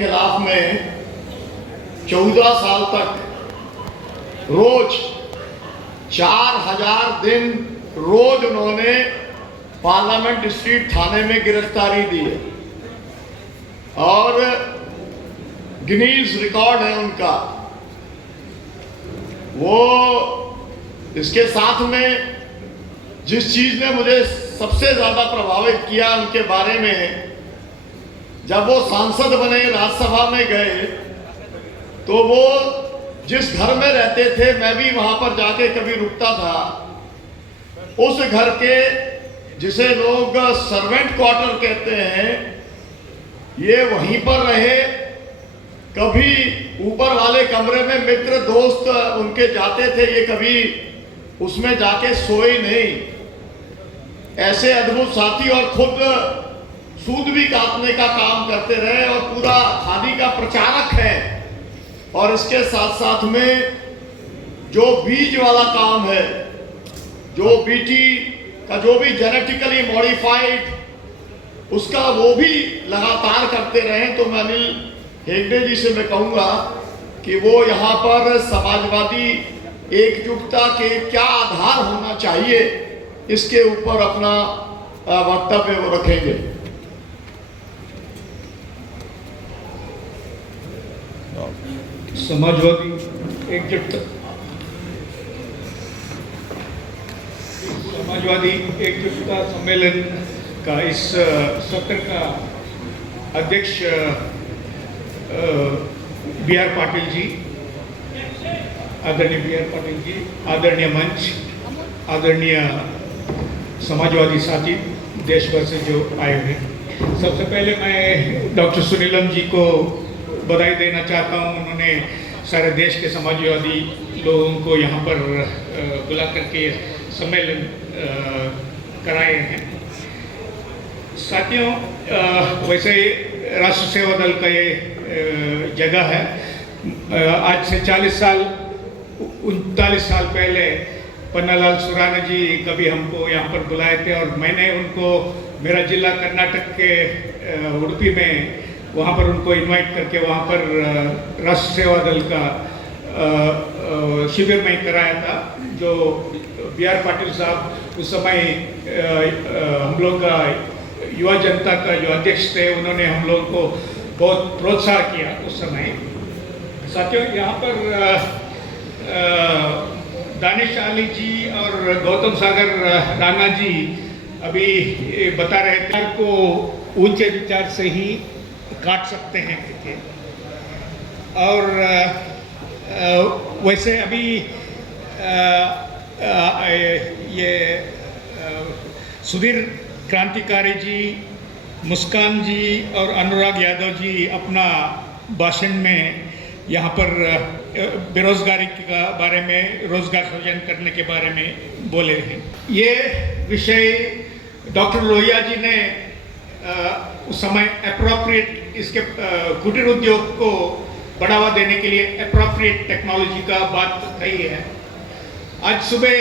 खिलाफ में 14 साल तक रोज 4000 दिन रोज उन्होंने पार्लियामेंट स्ट्रीट थाने में गिरफ्तारी दी है और गिनीज रिकॉर्ड है उनका। वो इसके साथ में जिस चीज ने मुझे सबसे ज्यादा प्रभावित किया उनके बारे में, जब वो सांसद बने राज्यसभा में गए तो वो जिस घर में रहते थे, मैं भी वहां पर जाके कभी रुकता था, उस घर के जिसे लोग सर्वेंट क्वार्टर कहते हैं, ये वहीं पर रहे। कभी ऊपर वाले कमरे में मित्र दोस्त उनके जाते थे, ये कभी उसमें जाके सोए नहीं। ऐसे अद्भुत साथी, और खुद सूद भी काटने का काम करते रहे और पूरा खादी का प्रचारक है। और इसके साथ साथ में जो बीज वाला काम है, जो बीटी का जो भी जेनेटिकली मॉडिफाइड, उसका वो भी लगातार करते रहे। तो मैं अनिल हेगड़े जी से मैं कहूँगा कि वो यहाँ पर समाजवादी एकजुटता के क्या आधार होना चाहिए, इसके ऊपर अपना वक्तव्य वो रखेंगे। समाजवादी एकजुटता सम्मेलन का इस सत्र का अध्यक्ष बी आर पाटिल जी, आदरणीय बी आर पाटिल जी, आदरणीय मंच, आदरणीय समाजवादी साथी देश भर से जो आए हुए, सबसे पहले मैं डॉक्टर सुनीलम जी को बधाई देना चाहता हूँ। उन्होंने सारे देश के समाजवादी लोगों को यहाँ पर बुला करके सम्मेलन कराए हैं। साथियों, वैसे राष्ट्र सेवा दल का ये जगह है। आज से 39 साल पहले पन्नालाल सुराना जी कभी हमको यहाँ पर बुलाए थे और मैंने उनको मेरा जिला कर्नाटक के उडुपी में वहाँ पर उनको इनवाइट करके वहाँ पर राष्ट्र सेवा दल का शिविर में कराया था। जो बी आर पाटिल साहब उस समय हम लोग का युवा जनता का जो अध्यक्ष थे, उन्होंने हम लोग को बहुत प्रोत्साहन किया उस समय। साथियों, यहाँ पर दानिश अली जी और गौतम सागर राणा जी अभी बता रहे थे को ऊंचे विचार से ही काट सकते हैं करके। और वैसे अभी ये सुधीर क्रांतिकारी जी, मुस्कान जी और अनुराग यादव जी अपना भाषण में यहाँ पर बेरोजगारी के बारे में, रोजगार सृजन करने के बारे में बोले हैं। ये विषय डॉक्टर लोहिया जी ने उस समय एप्रोप्रिएट, इसके कुटीर उद्योग को बढ़ावा देने के लिए एप्रोप्रिएट टेक्नोलॉजी का बात कही है। आज सुबह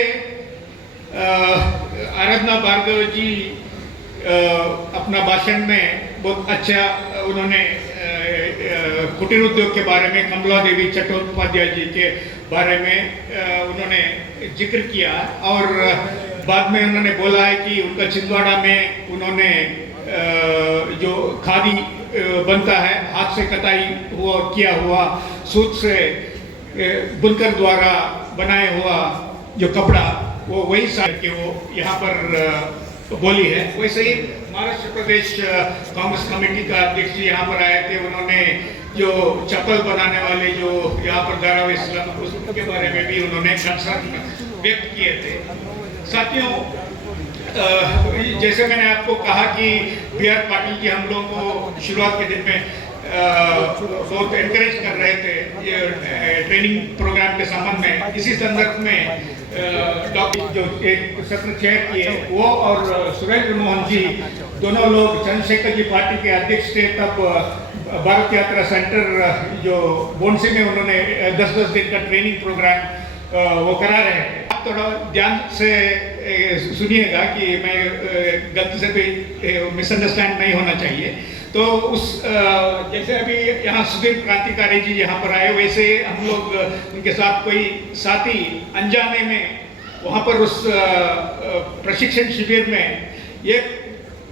आराधना भार्गव जी अपना भाषण में बहुत अच्छा उन्होंने कुटीर उद्योग के बारे में, कमला देवी चट्टोपाध्याय जी के बारे में उन्होंने जिक्र किया। और बाद में उन्होंने बोला है कि उनका छिंदवाड़ा में उन्होंने जो खादी बनता है, हाथ से कताई हुआ किया हुआ, सूत से बुनकर द्वारा बनाया हुआ जो कपड़ा, वो वही साथ के वो यहाँ पर बोली है। वैसे ही महाराष्ट्र प्रदेश कांग्रेस कमेटी का अध्यक्ष जी यहाँ पर आए थे। उन्होंने जो चप्पल बनाने वाले जो यहाँ पर धारावी इस्लाम, उसके बारे में भी उन्होंने कंसर्न व्यक्त किए थे। साथियों, जैसे मैंने आपको कहा कि बी आर पाटिल जी हम लोगों को शुरुआत के दिन में बहुत एनकरेज कर रहे थे ये ट्रेनिंग प्रोग्राम के संबंध में। इसी संदर्भ में डॉक्टर जो एक सत्र चेयर किए, वो और सुरेंद्र मोहन जी, दोनों लोग चंद्रशेखर जी पार्टी के अध्यक्ष थे तब। भारत यात्रा सेंटर जो बोनसी में उन्होंने 10-10 दिन का ट्रेनिंग प्रोग्राम वो करा रहे हैं। आप थोड़ा ध्यान से सुनिएगा कि मैं गलती से भी मिसअंडरस्टैंड नहीं होना चाहिए। तो उस जैसे अभी यहाँ सुधीर क्रांतिकारी जी यहाँ पर आए, वैसे हम लोग उनके साथ कोई साथी अनजाने में वहाँ पर उस प्रशिक्षण शिविर में ये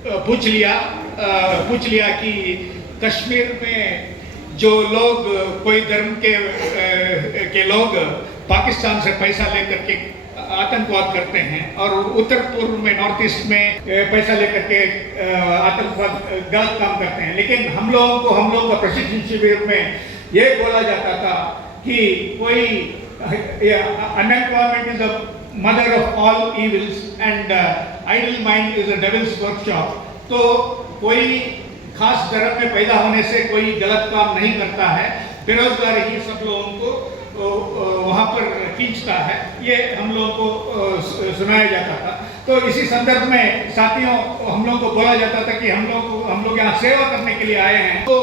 पूछ लिया कि कश्मीर में जो लोग कोई धर्म के लोग पाकिस्तान से पैसा लेकर के आतंकवाद करते हैं और उत्तर पूर्व में नॉर्थ ईस्ट में पैसा लेकर के आतंकवाद गलत काम करते हैं, लेकिन हम लोगों का प्रशिक्षण शिविर में ये बोला जाता था कि कोई unemployment is the mother of all evils and idol mind is a devils workshop. तो कोई खास धर्म में पैदा होने से कोई गलत काम नहीं करता है, बेरोजगारी ही सब लोगों को वहाँ पर खींचता है, ये हम लोगों को सुनाया जाता था। तो इसी संदर्भ में साथियों हम लोगों को बोला जाता था कि हम लोग यहाँ सेवा करने के लिए आए हैं, तो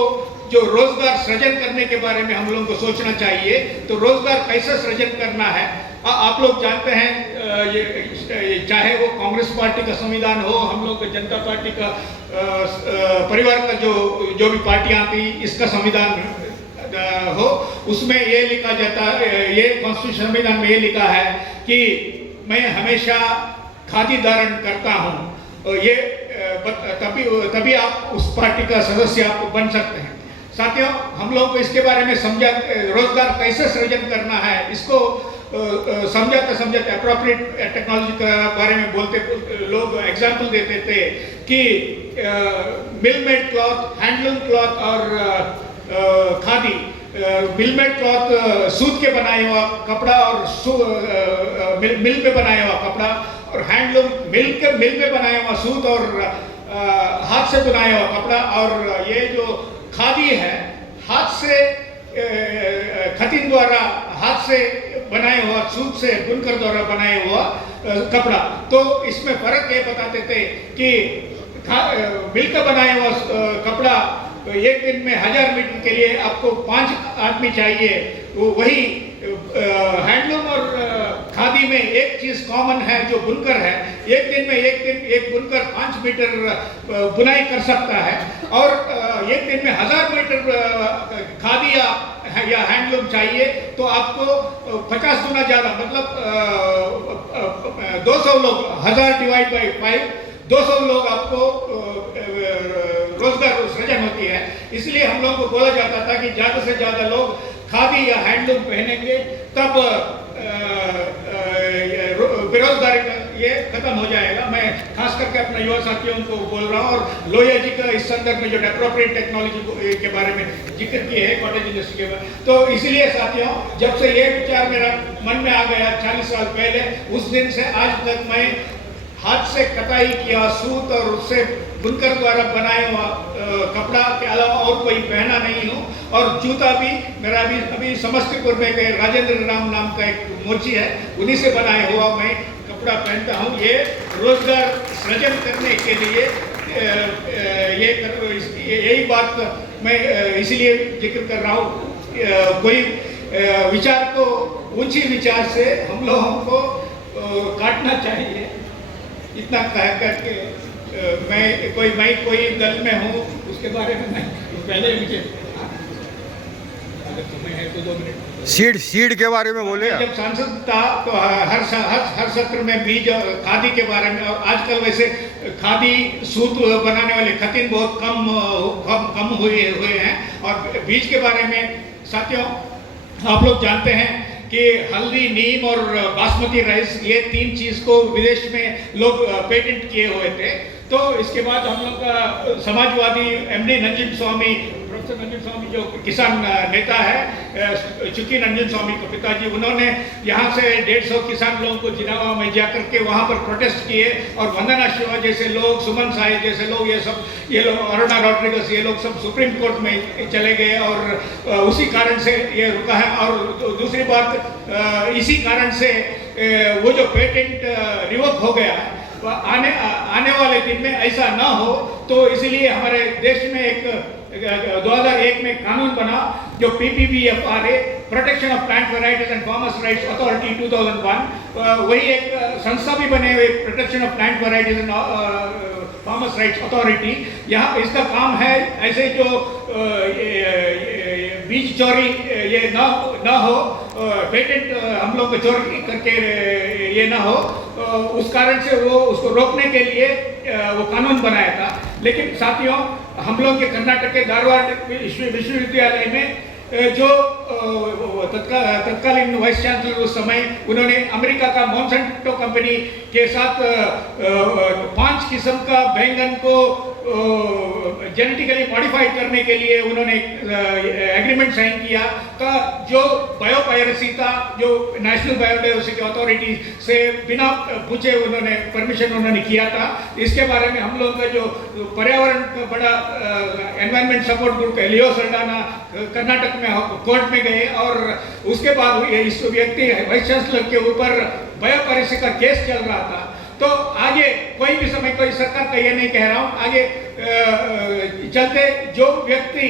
जो रोजगार सृजन करने के बारे में हम लोगों को सोचना चाहिए। तो रोजगार कैसे सृजन करना है, आप लोग जानते हैं, ये चाहे वो कांग्रेस पार्टी का संविधान हो, हम लोग जनता पार्टी का परिवार का जो भी पार्टियां थी इसका संविधान हो, उसमें ये लिखा जाता है, ये कॉन्स्टिट्यूशन संविधान में ये लिखा है कि मैं हमेशा खादी धारण करता हूँ, ये तभी आप उस पार्टी का सदस्य आप बन सकते हैं। साथियों हम लोग को इसके बारे में समझा, रोजगार कैसे सृजन करना है इसको समझाते अप्रोप्रिएट टेक्नोलॉजी के बारे में बोलते लोग एग्जाम्पल देते थे कि मिलमेड क्लॉथ, हैंडलूम क्लॉथ और खादी, मिलमेड क्लॉथ सूत के बनाया हुआ कपड़ा और मिल में बनाया हुआ कपड़ा, और हैंडलूम मिल में बनाया हुआ सूत और हाथ से बनाया हुआ कपड़ा, और ये जो खादी है हाथ से खतीन द्वारा हाथ से बनाया हुआ, सूत से बुनकर द्वारा बनाया हुआ कपड़ा। तो इसमें फर्क ये बताते थे कि मिलकर बनाया हुआ कपड़ा एक दिन में 1000 मीटर के लिए आपको 5 आदमी चाहिए, वही हैंडलूम और खादी में एक चीज कॉमन है जो बुनकर है, एक दिन में एक बुनकर 5 मीटर बुनाई कर सकता है, और एक दिन में 1000 मीटर खादी या हैंडलूम चाहिए तो आपको 50 गुना ज्यादा, मतलब 200 लोग, 1000 डिवाइड बाई 5, 200 लोग आपको रोजगार सृजन होती है। इसलिए हम लोगों को बोला जाता था कि ज्यादा से ज्यादा लोग खादी या हैंडलूम पहनेंगे तब बेरोजगारी का ये खत्म हो जाएगा। मैं खास करके अपने युवा साथियों को बोल रहा हूँ, और लोहिया जी का इस संदर्भ में जो एप्रोप्रिएट टेक्नोलॉजी के बारे में जिक्र किए है कॉटेज इंडस्ट्री के बारे में, तो इसलिए साथियों जब से ये विचार मेरा मन में आ गया 40 साल पहले, उस दिन से आज तक मैं हाथ से कटाई किया सूत और उससे बुनकर द्वारा बनाया हुआ कपड़ा के अलावा और कोई पहना नहीं हूँ, और जूता भी मेरा अभी समस्तीपुर में राजेंद्र राम नाम का एक मोची है, उन्हीं से बनाया हुआ मैं कपड़ा पहनता हूँ। ये रोजगार सृजन करने के लिए यही बात मैं इसलिए जिक्र कर रहा हूँ। कोई विचार को ऊंची विचार से हम लोगों को काटना चाहिए, इतना कह करके मैं कोई दल में हूँ उसके बारे में मैं पहले मुझे अगर समय है तो 2 मिनट सीड के बारे में बोले। जब सांसद था तो हर सत्र में बीज खादी के बारे में, और आजकल वैसे खादी सूत बनाने वाले खतीन बहुत कम हुए हैं, और बीज के बारे में साथियों आप लोग जानते हैं कि हल्दी, नीम और बासमती राइस, ये 3 चीज को विदेश में लोग पेटेंट किए हुए थे। तो इसके बाद हम लोग का समाजवादी MD नंजन स्वामी, प्रोफेसर नंजन स्वामी जो किसान नेता है, चुकी नंजन स्वामी को पिताजी, उन्होंने यहाँ से 150 किसान लोगों को जिनावा में जा करके वहाँ पर प्रोटेस्ट किए, और वंदना शिवा जैसे लोग, सुमन साय जैसे लोग, ये लोग अरुणा रॉड्रिगस, ये लोग सब सुप्रीम कोर्ट में चले गए, और उसी कारण से ये रुका है। और दूसरी बात, इसी कारण से वो जो पेटेंट रिवोक हो गया है, आने वाले दिन में ऐसा ना हो, तो इसलिए हमारे देश में एक 2001 में कानून बना जो PPVFRA, protection of plant varieties and farmers rights authority 2001, वही एक संस्था भी बने हुए, protection of plant varieties and farmers rights authority, यहाँ इसका काम है ऐसे जो बीज चोरी ये ना हो, पेटेंट हम लोग चोरी करके ये ना हो, उस कारण से वो उसको रोकने के लिए वो कानून बनाया था। लेकिन साथियों, हम लोग के कर्नाटक के धारवाड़ विश्वविद्यालय में जो तत्कालीन वाइस चांसलर उस समय, उन्होंने अमेरिका का मॉन्सेंटो कंपनी के साथ 5 किस्म का बैंगन को जेनेटिकली मॉडिफाइड करने के लिए उन्होंने एग्रीमेंट साइन किया का, जो बायोपायरेसी था, जो नेशनल बायोडाइवर्सिटी अथॉरिटी से बिना पूछे उन्होंने परमिशन उन्होंने किया था। इसके बारे में हम लोग का जो पर्यावरण का बड़ा एनवायरमेंट सपोर्ट ग्रुप है, लियो सल्डाना, कर्नाटक में कोर्ट में गए और उसके बाद इस व्यक्ति वाइस चांसलर के ऊपर बायोपायरेसी का केस चल रहा था। तो आगे कोई भी समय, कोई सरकार का ये नहीं कह रहा हूँ, आगे चलते जो व्यक्ति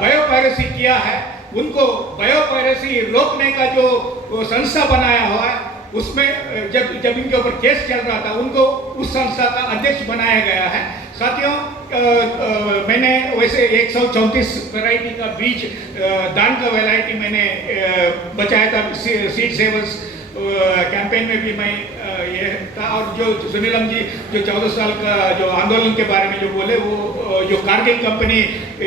बायोपायरेसी किया है उनको बायोपायरेसी रोकने का जो संस्था बनाया हुआ है, उसमें जब इनके ऊपर केस चल रहा था उनको उस संस्था का अध्यक्ष बनाया गया है। साथियों, मैंने वैसे 134 वैरायटी का बीज दान का वैरायटी मैंने बचाया था सीड सेवर्स कैंपेन में भी मैं ये था। और जो सुनीलम जी जो 14 साल का जो आंदोलन के बारे में जो बोले, वो जो कारगिल कंपनी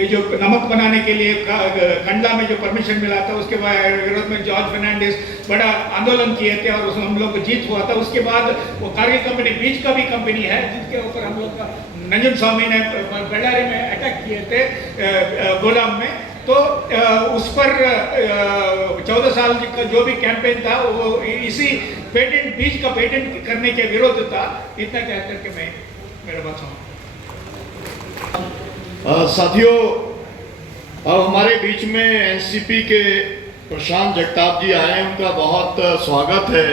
जो नमक बनाने के लिए कंडला में जो परमिशन मिला था, उसके विरोध में जॉर्ज फर्नांडिस बड़ा आंदोलन किए थे और उसमें हम लोग को जीत हुआ था। उसके बाद वो कारगिल कंपनी बीज का भी कंपनी है, जिसके ऊपर हम लोग का नंजन स्वामी ने बಳ್ಳारी में अटैक किए थे गोदाम में। तो उस पर 14 साल का जो भी कैंपेन था वो इसी पेटेंट, बीज का पेटेंट करने के विरोध था। इतना कह करके मैं मेरा बात समाप्त। साथियों, अब हमारे बीच में एनसीपी के प्रशांत जगताप जी आए हैं, उनका बहुत स्वागत है।